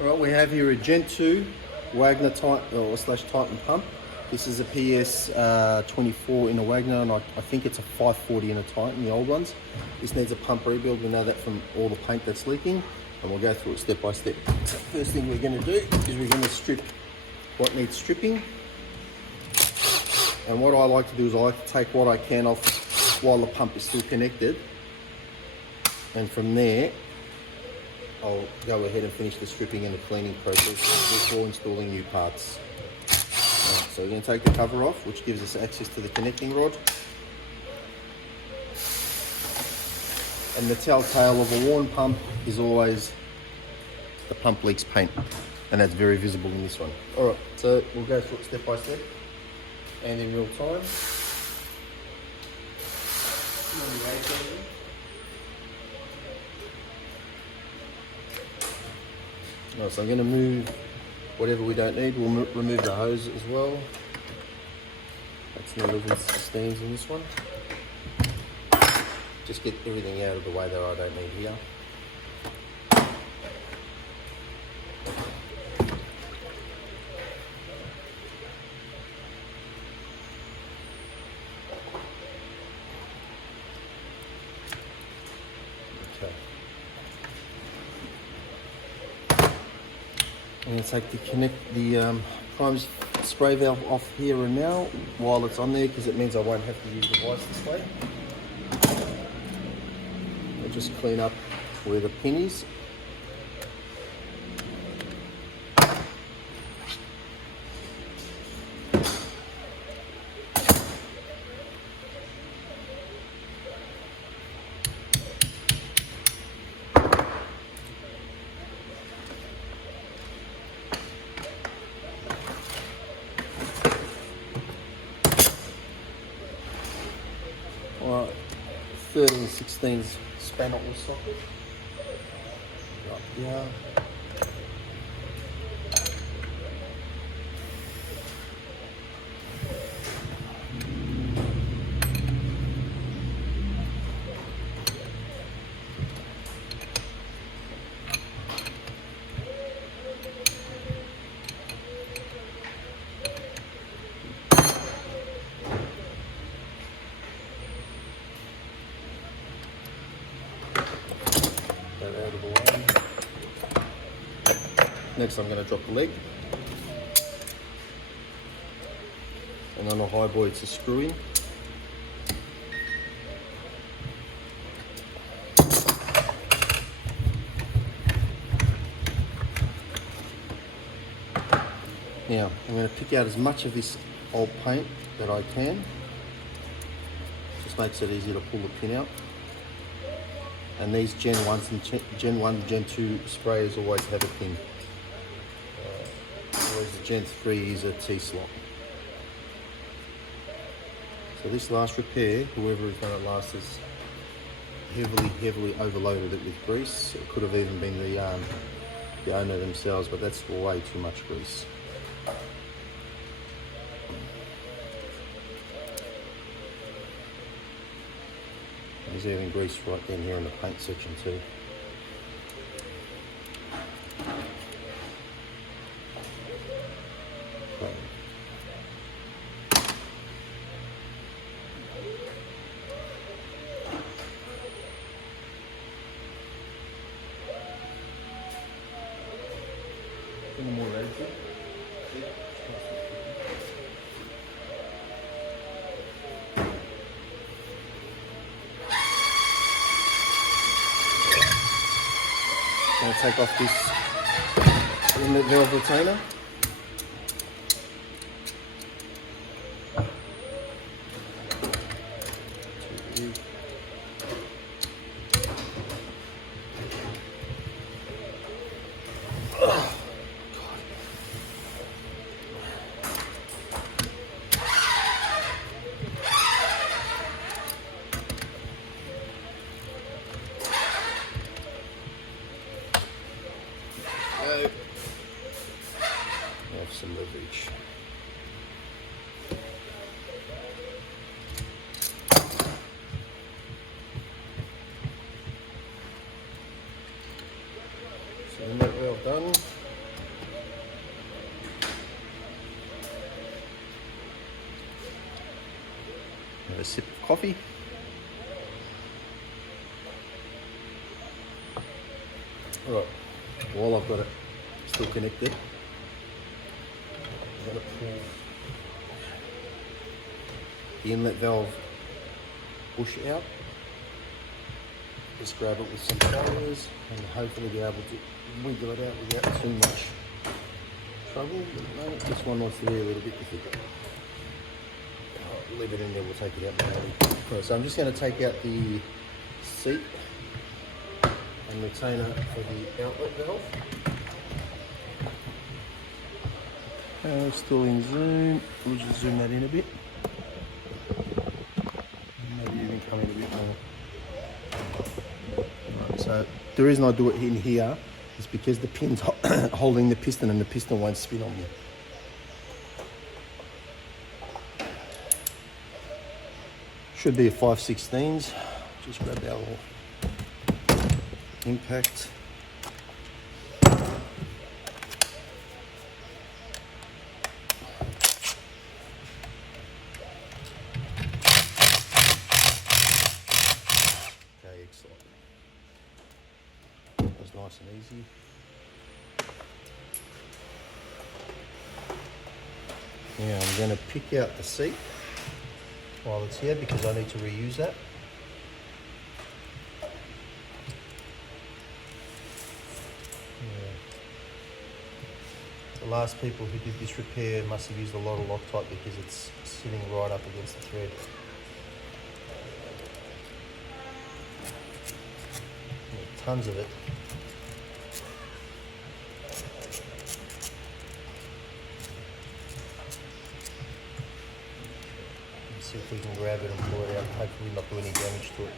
Alright, we have here a Gen 2 Wagner Titan pump. This is a PS 24 in a Wagner, and I think it's a 540 in a Titan, the old ones. This needs a pump rebuild. We know that from all the paint that's leaking, and we'll go through it step by step. So first thing we're going to do is we're going to strip what needs stripping. And what I like to do is I like to take what I can off while the pump is still connected, and from there I'll go ahead and finish the stripping and the cleaning process before installing new parts. So we're going to take the cover off, which gives us access to the connecting rod. And the telltale of a worn pump is always the pump leaks paint, and that's very visible in this one. Alright, so we'll go through it step by step and in real time. Right, so I'm going to move whatever we don't need. We'll remove the hose as well. That's the 11/16 in this one. Just get everything out of the way that I don't need here. Okay. I'm going to take the prime spray valve off here and now while it's on there, because it means I won't have to use the vise this way. I'll just clean up where the pin is. Alright, 13/16 span up the socket. Right here. Out of the way. Next I'm going to drop the leg, and on a high boy it's a screw in. Now I'm going to pick out as much of this old paint that I can. Just makes it easier to pull the pin out. And these Gen 1s and Gen 2 sprayers always have a pin. Whereas the Gen 3 is a T-slot. So this last repair, whoever has done it last has heavily overloaded it with grease. It could have even been the owner themselves, but that's way too much grease. There's even grease right down here in the paint section too. Okay. Any more ready? I'm going to take off this inlet valve retainer. Have some leverage. So inlet valve done. have a sip of coffee. Right, while I've got it still connected, I'm going to pull the inlet valve bush out. Just grab it with some pliers and hopefully be able to wiggle it out without too much trouble. But at the moment, this one wants to be a little bit difficult. I'll leave it in there, we'll take it out manually. Right, so I'm just going to take out the seat and retainer for the outlet valve. Still in zoom, we'll just zoom that in a bit. Maybe even come in a bit more. Right, so the reason I do it in here is because the pin's holding the piston and the piston won't spin on me. Should be a 5/16. Just grab our impact. Okay, excellent. That was nice and easy. Now I'm going to pick out the seat while it's here because I need to reuse that. The last people who did this repair must have used a lot of Loctite because it's sitting right up against the thread. Tons of it. Let's see if we can grab it and pull it out and hopefully not do any damage to it.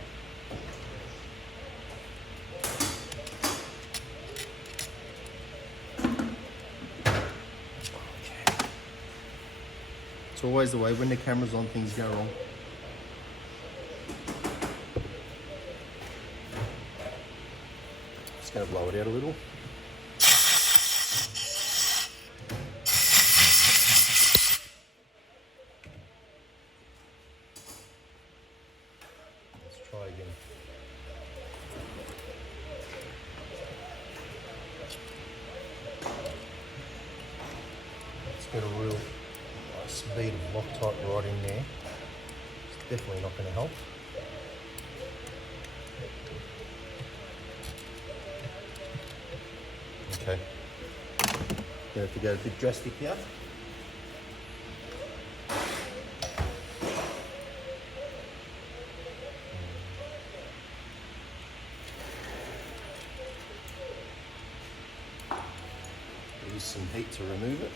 It's always the way when the camera's on, things go wrong. Just going to blow it out a little. Let's try again. Let's get a real nice bead of Loctite right in there. It's definitely not going to help. Okay. You have to go a bit drastic here. Use some heat to remove it.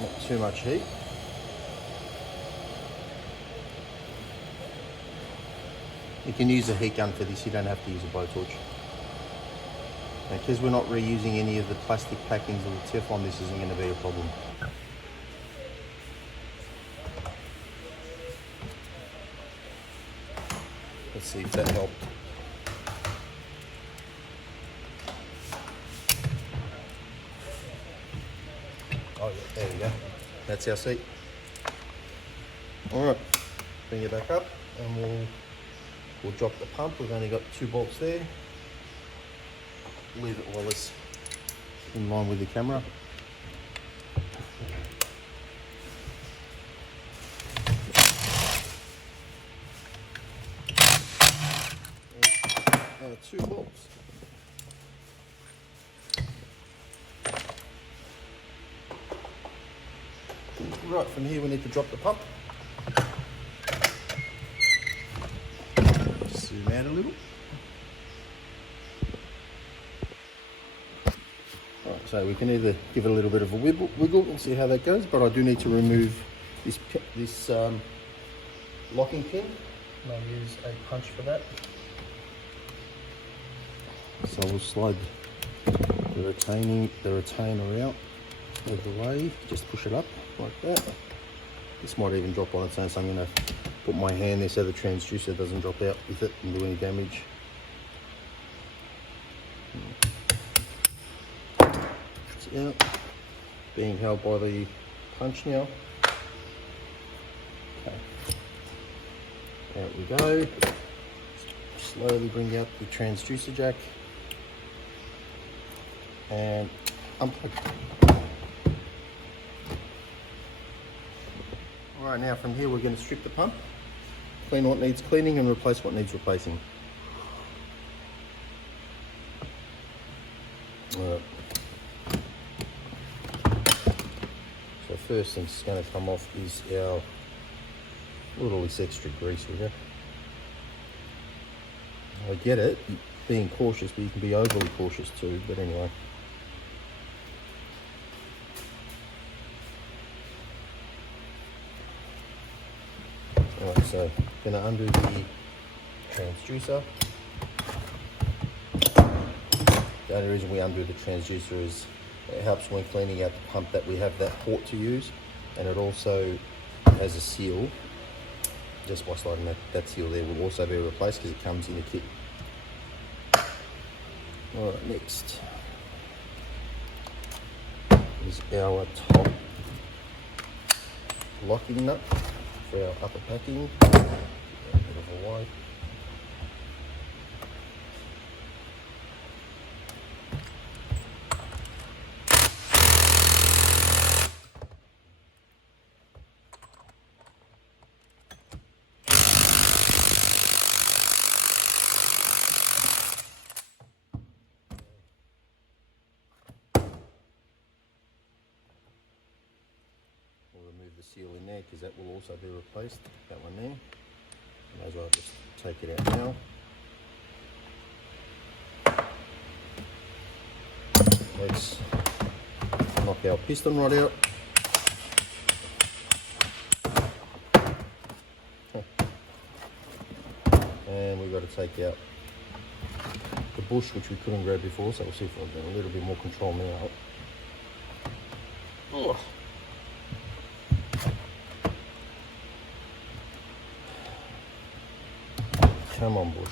Not too much heat. You can use a heat gun for this, you don't have to use a blowtorch. Because we're not reusing any of the plastic packings or the Teflon, this isn't going to be a problem. Let's see if that helped. Oh yeah, there we go. That's our seat. Alright, bring it back up and we'll drop the pump. We've only got 2 bolts there. Leave it while it's in line with the camera. Another 2 bolts. Right, from here we need to drop the pump. Zoom out a little. Right, so we can either give it a little bit of a wiggle and see how that goes, but I do need to remove this locking pin, and I'll use a punch for that. So we'll slide the retainer out of the way, just push it up like that. This might even drop on its own, so I'm going to put my hand there so the transducer doesn't drop out with it and do any damage. It's out. being held by the punch now. Okay. Out we go. Slowly bring out the transducer jack and unplug. Alright, now from here we're going to strip the pump, clean what needs cleaning and replace what needs replacing. Alright. So first thing that's going to come off is our little this extra grease here. I get it, being cautious, but you can be overly cautious too, but anyway. Alright, so I'm going to undo the transducer. The only reason we undo the transducer is it helps when cleaning out the pump that we have that port to use, and it also has a seal. Just by sliding that seal there will also be replaced because it comes in a kit. Alright, next is our top locking nut for our upper packing. A bit of a wipe. Remove the seal in there because that will also be replaced, that one there. May as well just take it out now. Let's knock our piston rod out. And we've got to take out the bush which we couldn't grab before, so we'll see if I've got a little bit more control now. Oh. Come on, bush.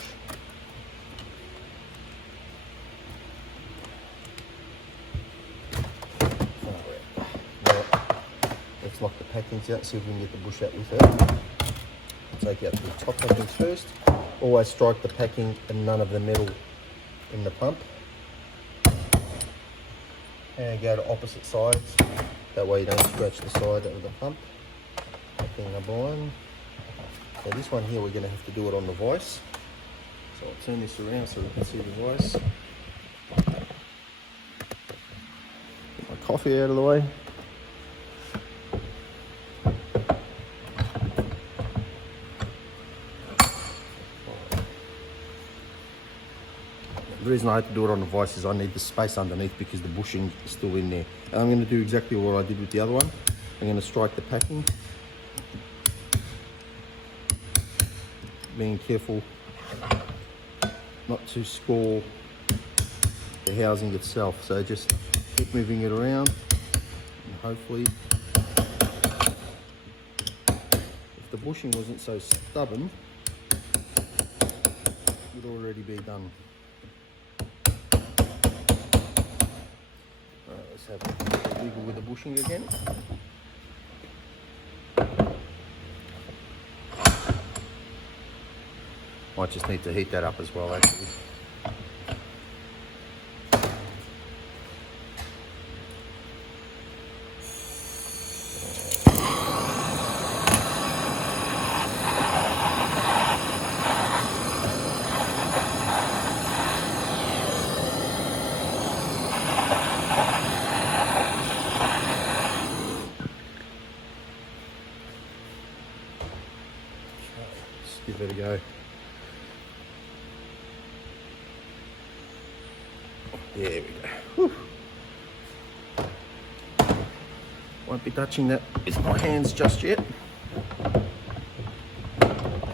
Now, let's knock the packings out, see if we can get the bush out with her. Take out the top packings first. Always strike the packing and none of the metal in the pump. And go to opposite sides. That way you don't scratch the side of the pump. Packing number one. So this one here, we're going to have to do it on the vise. So I'll turn this around so we can see the vise. Get my coffee out of the way. The reason I had to do it on the vise is I need the space underneath because the bushing is still in there. And I'm going to do exactly what I did with the other one. I'm going to strike the packing. Being careful not to score the housing itself, so just keep moving it around and hopefully, if the bushing wasn't so stubborn, it would already be done. Alright, let's have a wiggle with the bushing again. Might just need to heat that up as well, actually. Let's give it a go. There we go. Whew. Won't be touching that with my hands just yet.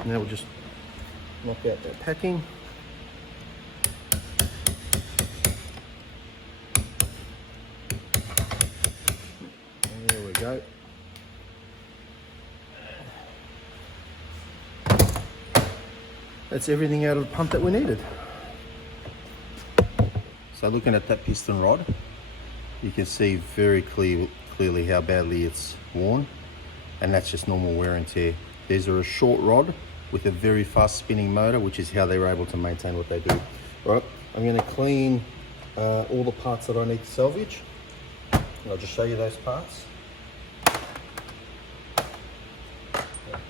Now we'll just knock out that packing. There we go. That's everything out of the pump that we needed. So looking at that piston rod, you can see very clearly how badly it's worn, and that's just normal wear and tear. These are a short rod with a very fast spinning motor, which is how they're able to maintain what they do. All right, I'm going to clean all the parts that I need to salvage, and I'll just show you those parts.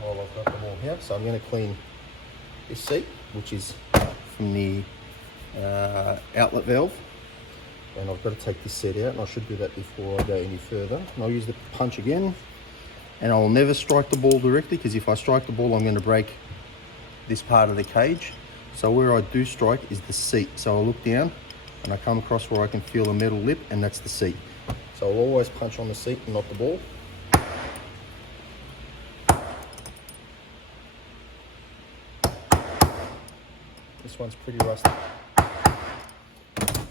While I've got them all here, so I'm going to clean this seat, which is from the outlet valve, and I've got to take this seat out, and I should do that before I go any further. And I'll use the punch again, and I'll never strike the ball directly, because if I strike the ball I'm going to break this part of the cage. So where I do strike is the seat. So I'll look down and I come across where I can feel a metal lip, and that's the seat. So I'll always punch on the seat and not the ball. This one's pretty rusty.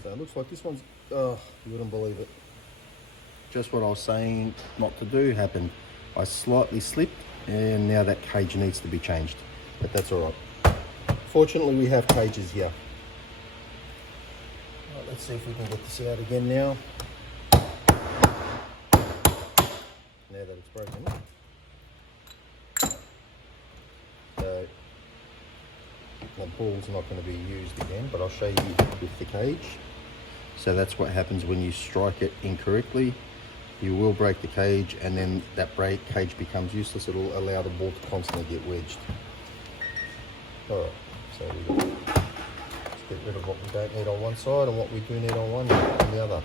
So it looks like this one's, oh, you wouldn't believe it. Just what I was saying not to do happened. I slightly slipped, and now that cage needs to be changed, but that's all right. Fortunately, we have cages here. Right, let's see if we can get this out again now. Now that it's broken. So the ball's not going to be used again, but I'll show you with the cage. So that's what happens when you strike it incorrectly. You will break the cage, and then that cage becomes useless. It'll allow the ball to constantly get wedged. Alright, so let's get rid of what we don't need on one side and what we do need on the other.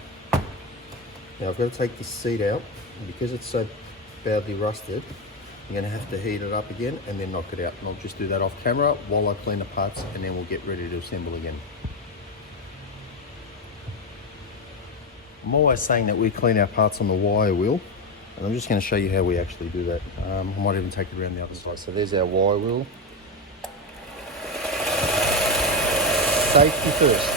Now I've got to take this seat out, and because it's so badly rusted, I'm going to have to heat it up again and then knock it out. And I'll just do that off camera while I clean the parts, and then we'll get ready to assemble again. I'm always saying that we clean our parts on the wire wheel, and I'm just going to show you how we actually do that. I might even take it around the other side. So there's our wire wheel. Safety first.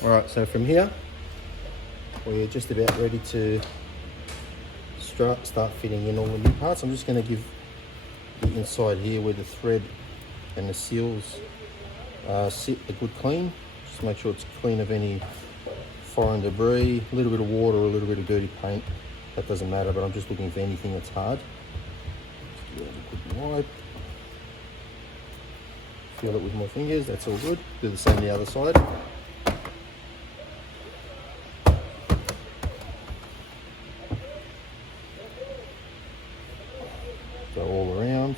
All right, so from here, we're just about ready to start fitting in all the new parts. I'm just going to give the inside here where the thread and the seals sit a good clean. Just make sure it's clean of any foreign debris, a little bit of water, a little bit of dirty paint. That doesn't matter, but I'm just looking for anything that's hard. Just give it a good wipe. Feel it with my fingers, that's all good. Do the same the other side. Go all around.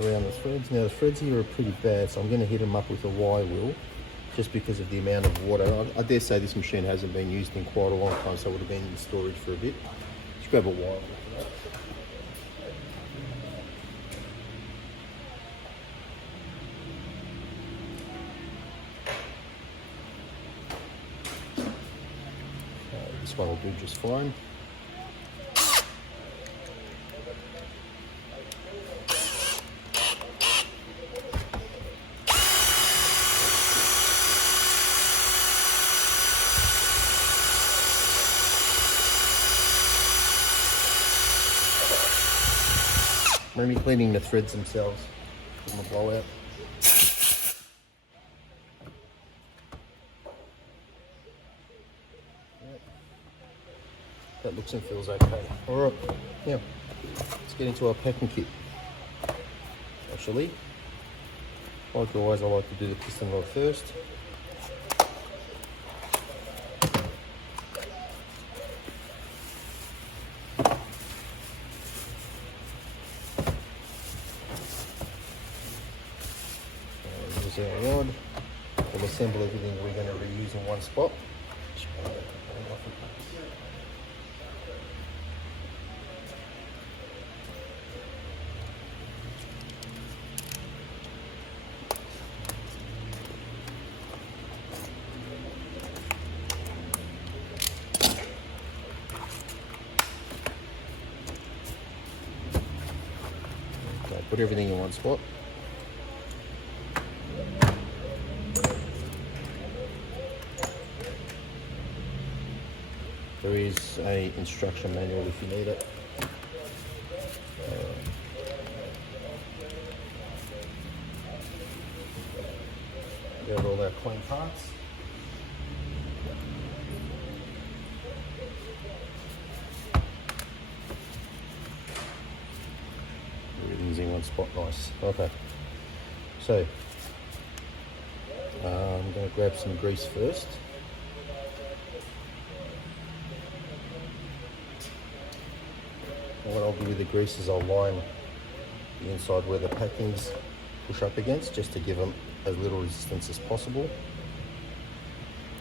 Around the threads. Now the threads here are pretty bad, so I'm going to hit them up with a Y wheel just because of the amount of water. I dare say this machine hasn't been used in quite a long time, so it would have been in storage for a bit. Just grab a Y wheel for that. This one will do just fine. Remember cleaning the threads themselves from the blowout. That looks and feels okay. Alright, now let's get into our packing kit. Actually, like always, I like to do the piston rod first. Here's our rod. We'll assemble everything we're going to reuse in one spot. Okay, put everything in one spot. There is a instruction manual if you need it. We have all our clean parts. Everything's in one spot, nice. Okay, so I'm going to grab some grease first. And what I'll do with the grease is I'll line the inside where the packings push up against, just to give them as little resistance as possible.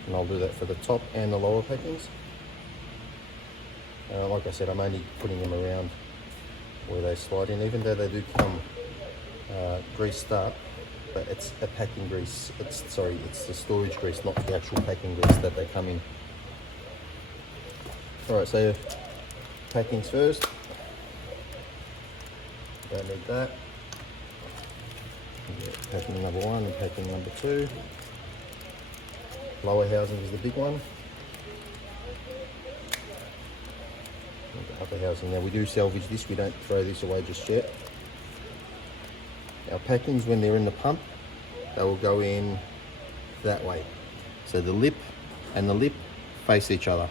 And I'll do that for the top and the lower packings. Like I said, I'm only putting them around where they slide in, even though they do come greased up, but it's a packing grease. It's the storage grease, not the actual packing grease that they come in. Alright, so packings first. Don't need that. Packing number 1 and packing number 2. Lower housing is the big one. And the upper housing. Now we do salvage this, we don't throw this away just yet. Our packings, when they're in the pump, they will go in that way. So the lip and the lip face each other.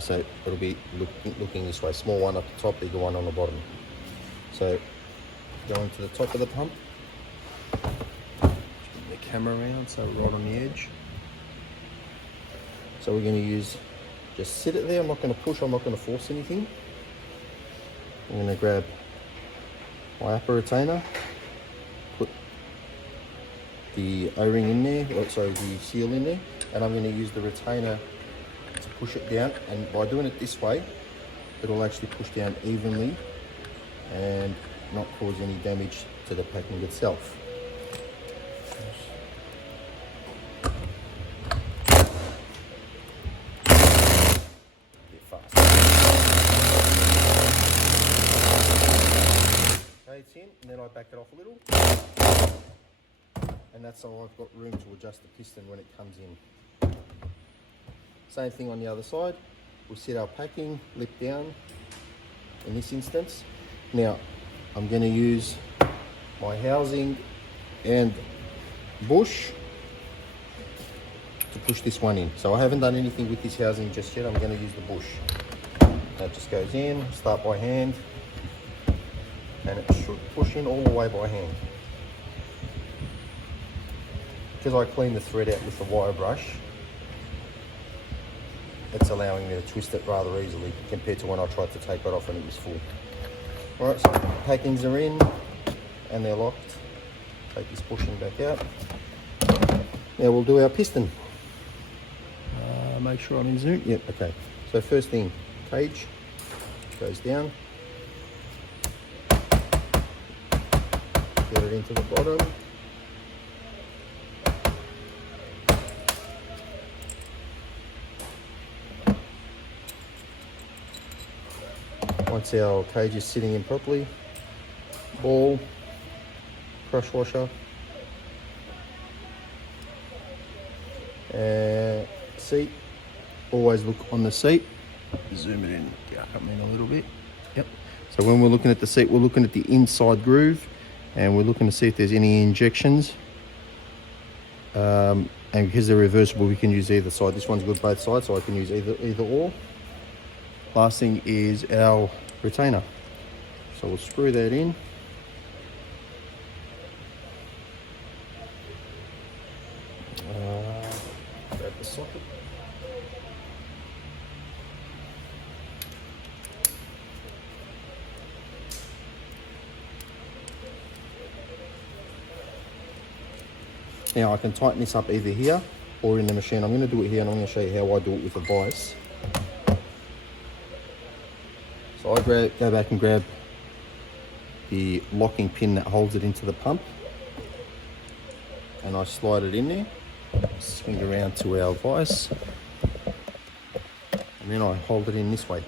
So it'll be looking this way. Small one up the top, bigger one on the bottom. So going to the top of the pump. Bring the camera around so right on the edge. So we're going to just sit it there. I'm not going to push, I'm not going to force anything. I'm going to grab my upper retainer, put the O-ring in there, the seal in there, and I'm going to use the retainer to push it down, and by doing it this way, it'll actually push down evenly and not cause any damage to the packing itself. Bit fast. Okay, it's in, and then I back it off a little. and that's how I've got room to adjust the piston when it comes in. Same thing on the other side. We'll set our packing lip down in this instance. Now I'm going to use my housing and bush to push this one in. So I haven't done anything with this housing just yet. I'm going to use the bush. That just goes in, start by hand, and it should push in all the way by hand. Because I cleaned the thread out with the wire brush, it's allowing me to twist it rather easily compared to when I tried to take it off and it was full. Alright, so packings are in and they're locked. Take this bushing back out. Now we'll do our piston. Make sure I'm in zoom. Yep, okay. So first thing, cage goes down. Get it into the bottom. Once our cage is sitting in properly, ball, crush washer, seat. Always look on the seat. Zoom it in, come in a little bit. Yep. So when we're looking at the seat, we're looking at the inside groove, and we're looking to see if there's any injections. And because they're reversible, we can use either side. This one's good both sides, so I can use either or. Last thing is our retainer. So we'll screw that in. Grab the socket. Now I can tighten this up either here or in the machine. I'm going to do it here and I'm going to show you how I do it with a vise. So I go back and grab the locking pin that holds it into the pump and I slide it in there, swing around to our vise, and then I hold it in this way.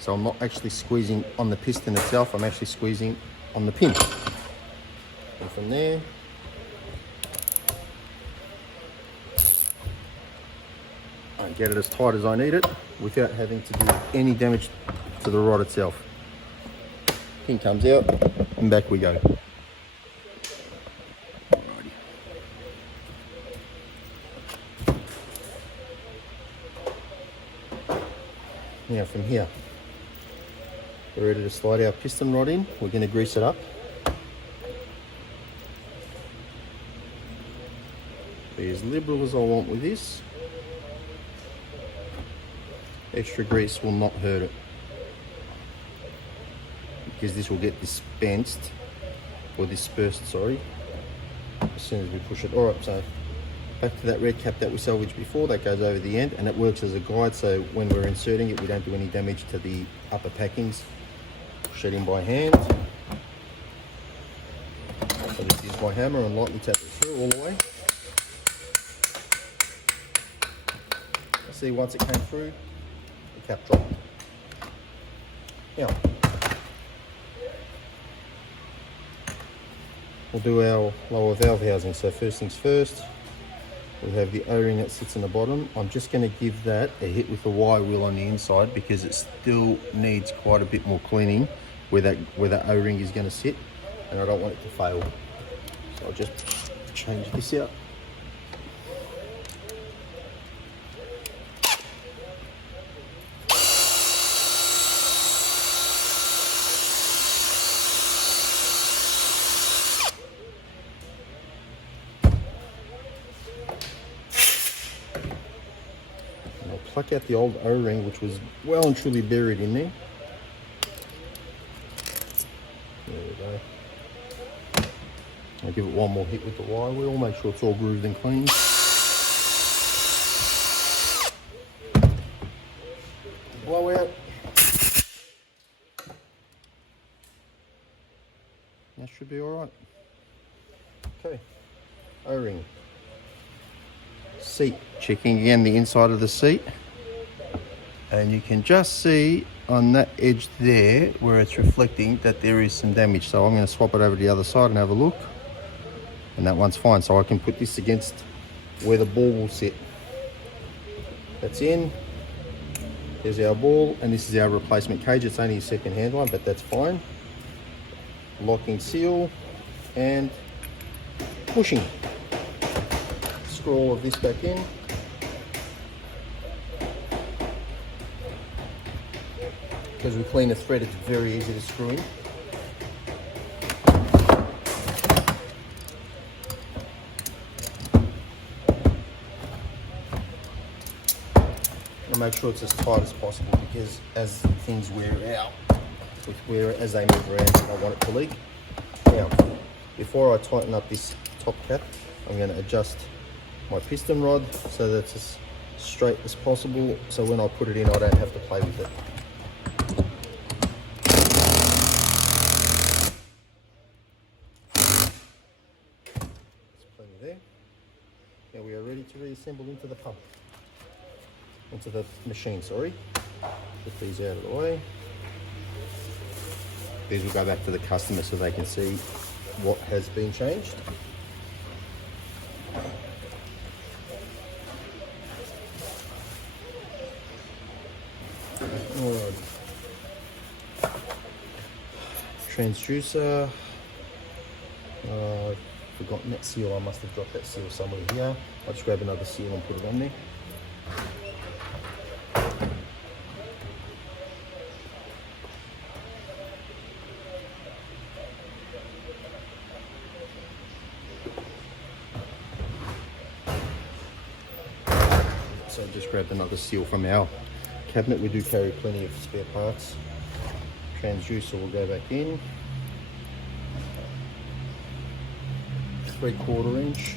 So I'm not actually squeezing on the piston itself, I'm actually squeezing on the pin. And from there, I get it as tight as I need it without having to do any damage to the rod itself. Pin comes out and back we go. Alrighty. Now from here, we're ready to slide our piston rod in. We're going to grease it up. Be as liberal as I want with this. Extra grease will not hurt it, because this will get dispersed, sorry, as soon as we push it. Alright, so back to that red cap that we salvaged before, that goes over the end and it works as a guide, so when we're inserting it we don't do any damage to the upper packings. Push it in by hand. So just use my hammer and lightly tap it through all the way. See, once it came through, the cap dropped. Now, we'll do our lower valve housing. So first things first, we have the O-ring that sits in the bottom. I'm just going to give that a hit with the wire wheel on the inside because it still needs quite a bit more cleaning where that O-ring is going to sit, and I don't want it to fail. So I'll just change this out. Pluck out the old O-ring, which was well and truly buried in there. There we go. I'll give it one more hit with the wire wheel, make sure it's all grooved and clean. Blow out. That should be all right. Okay, O-ring. Seat, checking again the inside of the seat, and you can just see on that edge there where it's reflecting that there is some damage, so I'm going to swap it over to the other side and have a look. and that one's fine. So I can put this against where the ball will sit. That's in. There's our ball, and this is our replacement cage. It's only a second hand one, but that's fine. Locking seal and pushing. Screw all of this back in. Because we clean the thread, it's very easy to screw in. And make sure it's as tight as possible, because as things wear out, as they move around, I don't want it to leak. Now, before I tighten up this top cap, I'm going to adjust my piston rod so that it's as straight as possible, so when I put it in I don't have to play with it. There's plenty there. Now we are ready to reassemble into the pump. Into the machine, sorry. Put these out of the way. These will go back to the customer so they can see what has been changed. Alright. Transducer. I've forgotten that seal. I must have dropped that seal somewhere here. I'll just grab another seal and put it on there. So I just grabbed another seal from our cabinet. We do carry plenty of spare parts. Transducer will go back in. 3/4 inch.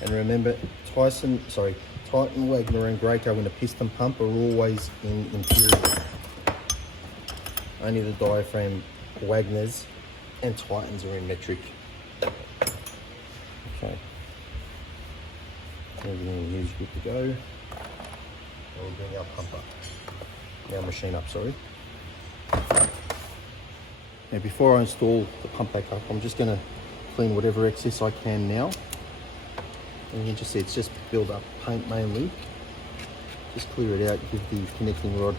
And remember, Titan, Wagner and Graco in a piston pump are always in imperial. Only the diaphragm Wagners and Titans are in metric. Okay. Everything here is good to go. Now we'll bring our pump up. Our machine up, sorry. Now before I install the pump back up, I'm just going to clean whatever excess I can now. And you can just see it's just build up paint mainly. Just clear it out, give the connecting rod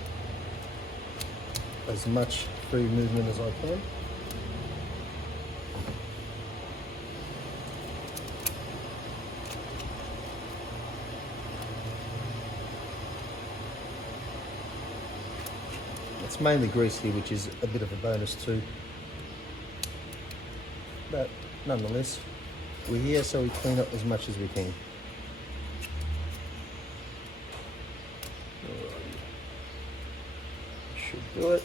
as much free movement as I can. It's mainly grease here, which is a bit of a bonus too. But nonetheless, we're here so we clean up as much as we can. Alrighty. Should do it.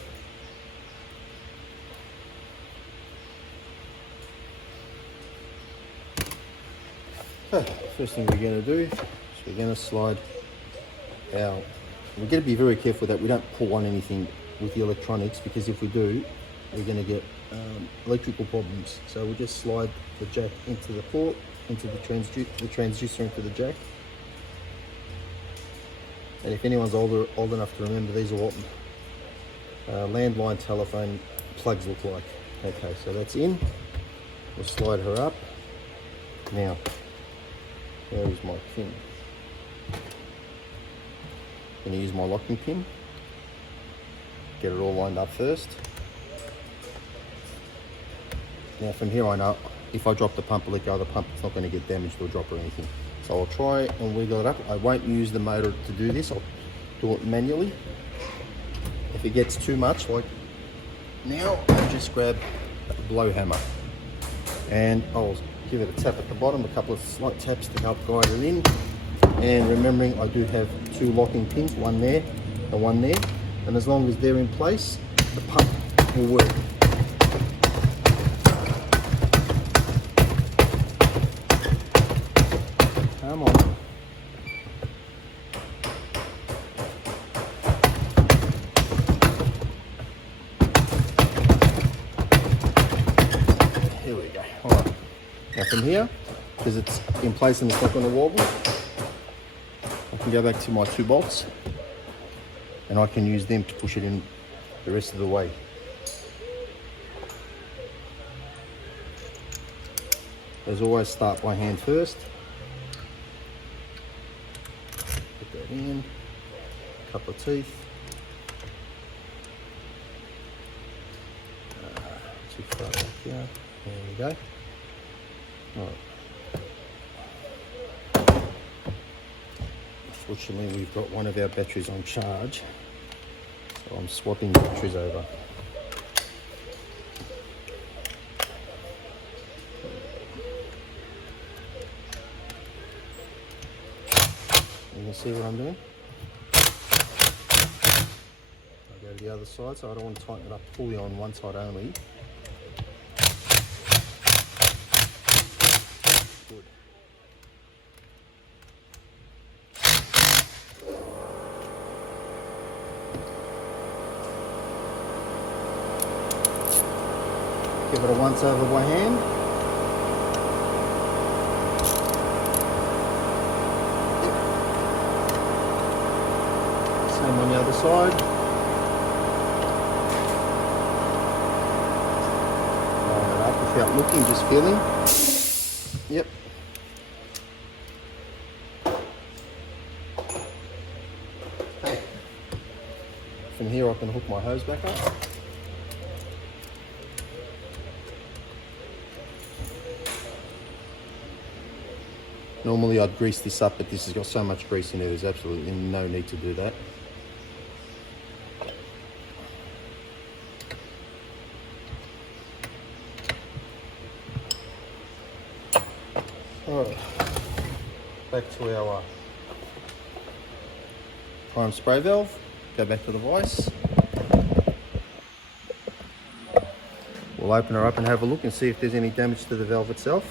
First thing we're going to do is we're going to slide our... We've got to be very careful that we don't pull on anything with the electronics, because if we do, we're going to get electrical problems. So we'll just slide the jack into the port, into the transducer into the jack. And if anyone's old enough to remember, these are what landline telephone plugs look like. Okay, so that's in. We'll slide her up. Now, where is my pin? I'm going to use my locking pin. Get it all lined up first. Now from here I know if I drop the pump or let go of the pump, it's not going to get damaged or drop or anything. So I'll try and wiggle it up. I won't use the motor to do this. I'll do it manually. If it gets too much, like now, I'll just grab a blow hammer and I'll give it a tap at the bottom, a couple of slight taps to help guide it in. And remembering I do have two locking pins, one there and one there. And as long as they're in place, the pump will work. Come on. Here we go. All right. Now from here, because it's in place and it's not going to wobble, I can go back to my 2 bolts and I can use them to push it in the rest of the way. As always, start by hand first. Put that in, couple of teeth. Too far back here. There we go. Right. Unfortunately, we've got one of our batteries on charge, so I'm swapping the batteries over. You can see what I'm doing. I'll go to the other side, so I don't want to tighten it up fully on one side only. Good. Give it a once over by hand. Same on the other side. Line it up without looking, just feeling. Yep. Okay. From here I can hook my hose back up. Normally I'd grease this up, but this has got so much grease in it, there's absolutely no need to do that. Alright, back to our prime spray valve. Go back to the vise. We'll open her up and have a look and see if there's any damage to the valve itself.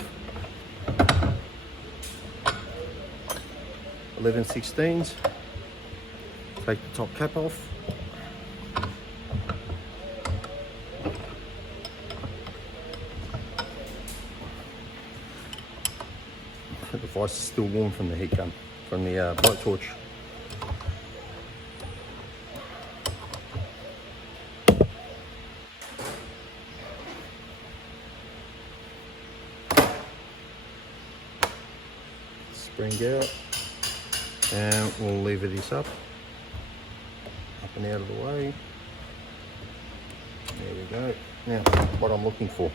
11/16s. Take the top cap off. The device is still warm from the heat gun, from the blowtorch. Spring out. And we'll lever this up and out of the way. There we go. Now, what I'm looking for.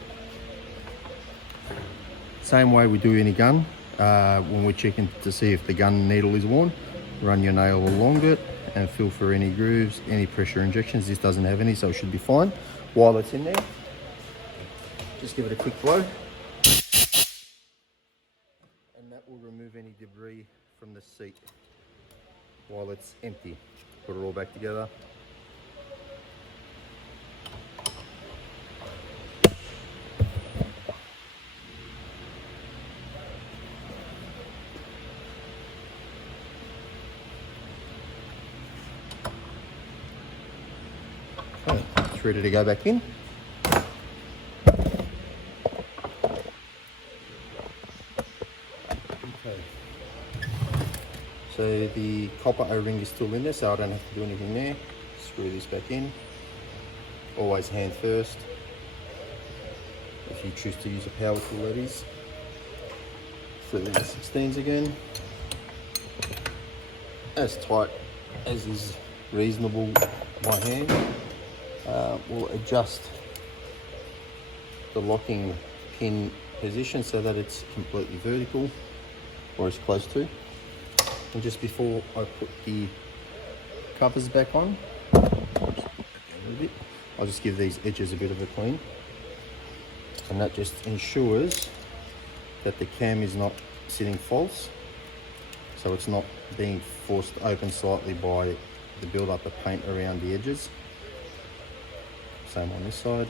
Same way we do any gun. When we're checking to see if the gun needle is worn, run your nail along it and feel for any grooves, any pressure injections. This doesn't have any, so it should be fine. While it's in there, just give it a quick blow. And that will remove any debris from the seat while it's empty. Put it all back together. Okay, it's ready to go back in. So the copper O-ring is still in there, so I don't have to do anything there. Screw this back in. Always hand first. If you choose to use a power tool, that is. Through the 16s again. As tight as is reasonable by hand. We'll adjust the locking pin position so that it's completely vertical, or as close to. And just before I put the covers back on, I'll just give these edges a bit of a clean. And that just ensures that the cam is not sitting false. So it's not being forced open slightly by the build-up of paint around the edges. Same on this side.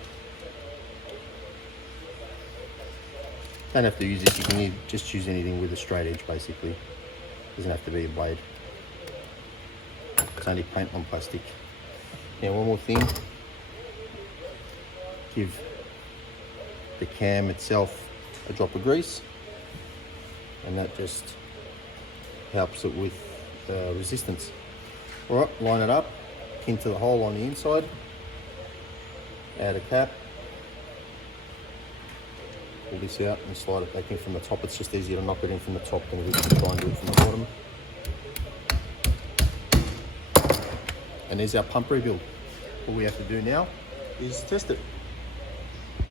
Don't have to use this, you can just use anything with a straight edge basically. Doesn't have to be a blade. It's only paint on plastic. Now one more thing. Give the cam itself a drop of grease, and that just helps it with resistance. Alright, line it up, pin to the hole on the inside, Add a cap. Pull this out and slide it back in from the top. It's just easier to knock it in from the top than it is to try and do it from the bottom. And there's our pump rebuild. All we have to do now is test it.